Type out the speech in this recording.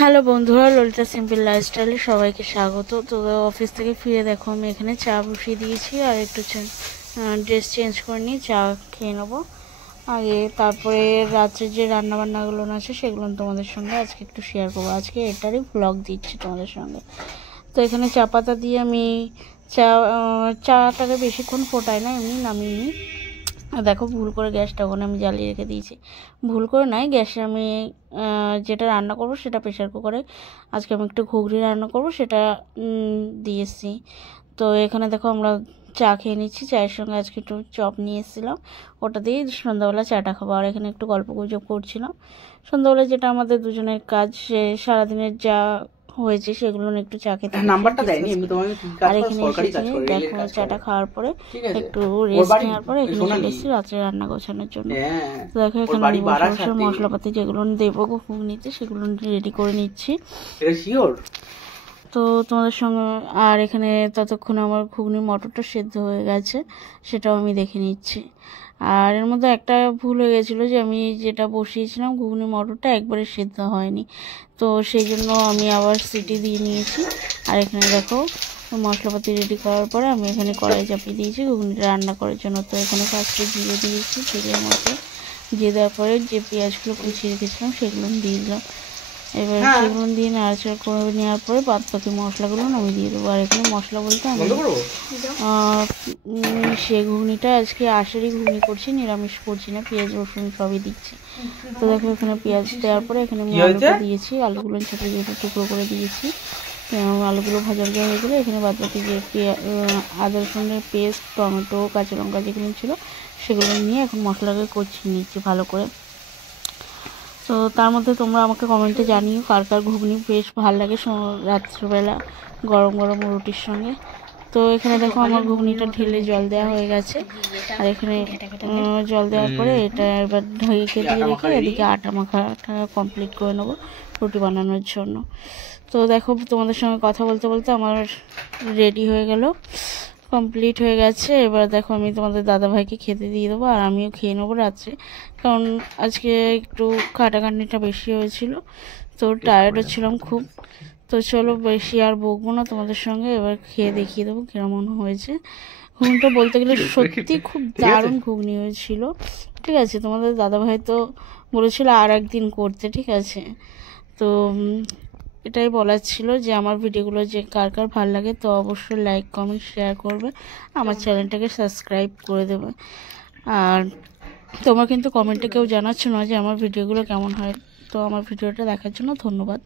Hello বন্ধুরা, Lalita simple লাইফস্টাইলে সবাইকে স্বাগত। তো অফিস থেকে ফিরে দেখো আমি এখানে চা বসিয়ে দিয়েছি আর একটু ড্রেস চেঞ্জ করে নিয়ে চা খেয়ে নেবো আগে। তারপরে রাত্রে যে রান্নাবান্নাগুলো আছে সেগুলো তোমাদের সঙ্গে আজকে একটু শেয়ার করবো। আজকে এটারই ভ্লগ দিচ্ছি তোমাদের সঙ্গে। তো এখানে চা পাতা দিয়ে আমি চাটাকে বেশিক্ষণ ফোটাই না, এমনি নামিয়ে নিই। দেখো ভুল করে গ্যাসটা ওখানে আমি জ্বালিয়ে রেখে দিয়েছি। ভুল করে নয়, গ্যাসে আমি যেটা রান্না করব সেটা প্রেশার কুকারে আজকে আমি একটু ঘুগনি রান্না করব, সেটা দিয়েছি। তো এখানে দেখো আমরা চা খেয়ে নিচ্ছি। চায়ের সঙ্গে আজকে একটু চপ নিয়ে এসেছিলাম, ওটা দিয়ে সন্ধ্যাবেলা চাটা খাবো। আর এখানে একটু গল্প গুজব করছিলাম। সন্ধ্যাবেলা যেটা আমাদের দুজনের কাজ, সে সারাদিনের যা হয়েছে সেগুলো একটু চা খেতে নাম্বারটা দেয়নি এমনি তোমাকে কি কাজ করে সরকারি কাজ করে দেখো চাটা খাওয়ার পরে একটু রেস্ট নেওয়ার পরে এখানে চলে এসেছি রাত্রে রান্না গোছানোর জন্য। তো দেখো এখানে মশলাপাতি যেগুলো দেবো ঘুগনিতে সেগুলো রেডি করে নিচ্ছি। তো তোমাদের সঙ্গে আর এখানে ততক্ষণে আমার ঘুগনি মটরটা সেদ্ধ হয়ে গেছে, সেটাও আমি দেখে নিচ্ছি। আর এর মধ্যে একটা ভুল হয়ে গেছিলো যে আমি যেটা বসিয়েছিলাম ঘুগনি মটরটা একবারে সেদ্ধ হয়নি, তো সেই জন্য আমি আবার সিটি দিয়ে নিয়েছি। আর এখানে দেখো মশলাপাতি রেডি করার পরে আমি এখানে কড়াই চাপিয়ে দিয়েছি ঘুগনিটা রান্না করার জন্য। তো এখানে ফার্স্টে জিরে দিয়েছি, জিরের মধ্যে জিরে দেওয়ার পরে যে পেঁয়াজগুলো কুচিয়ে রেখেছিলাম সেগুলো দিয়ে দিলাম। এবার সেগুলো দিয়ে নাড়াচাড়া করে নেওয়ার পরে বাদ বাকি মশলাগুলো আমি দিয়ে দেবো। আর এখানে মশলা বলতে আমি সে ঘুগনিটা আজকে আষাঢ়ি ঘুগনি করছি, নিরামিষ করছি না, পেঁয়াজ রসুন সবই দিচ্ছি। তো দেখো এখানে পেঁয়াজ দেওয়ার পরে এখানে আমি আলুটা দিয়েছি, আলুগুলো ছোটো ছোটো টুকরো করে দিয়েছি। আলুগুলো ভাজা ভাজা হয়ে গেলে এখানে বাদ বাকি যে আদা রসুনের পেস্ট, টমেটো, কাঁচা লঙ্কা যেগুলো ছিল সেগুলো নিয়ে এখন মশলাকে কষিয়ে নিচ্ছি ভালো করে। তো তার মধ্যে তোমরা আমাকে কমেন্টে জানিও কার কার ঘুগনি বেশ ভালো লাগে রাত্রিবেলা গরম গরম রুটির সঙ্গে। তো এখানে দেখো আমার ঘুগনিটা ঢেলে জল দেওয়া হয়ে গেছে। আর এখানে জল দেওয়ার পরে এটা এবার ঢেকে দিয়ে রেখে এদিকে আটা মাখাটা কমপ্লিট করে নেবো রুটি বানানোর জন্য। তো দেখো তোমাদের সঙ্গে কথা বলতে বলতে আমার রেডি হয়ে গেল, কমপ্লিট হয়ে গেছে। এবার দেখো আমি তোমাদের দাদাভাইকে খেতে দিয়ে দেবো আর আমিও খেয়ে নেবো রাত্রে, কারণ আজকে একটু খাটাখাটনিটা বেশি হয়েছিল, তো টায়ার্ডও ছিলাম খুব। তো চলো বেশি আর বকবো না তোমাদের সঙ্গে, এবার খেয়ে দেখিয়ে দেবো কেমন হয়েছে। ঘুগনিটা বলতে গেলে সত্যি খুব দারুণ ঘুগনি হয়েছিল। ঠিক আছে, তোমাদের দাদাভাই তো বলেছিল আর একদিন করতে, ঠিক আছে। তো এটাই বলার ছিল যে আমার ভিডিওগুলো যে কার কার ভালো লাগে তো অবশ্যই লাইক কমেন্ট শেয়ার করবে, আমার চ্যানেলটাকে সাবস্ক্রাইব করে দেবে। আর তোমরা কিন্তু কমেন্টে কেউ জানাচ্ছ না যে আমার ভিডিওগুলো কেমন হয়। তো আমার ভিডিওটা দেখার জন্য ধন্যবাদ।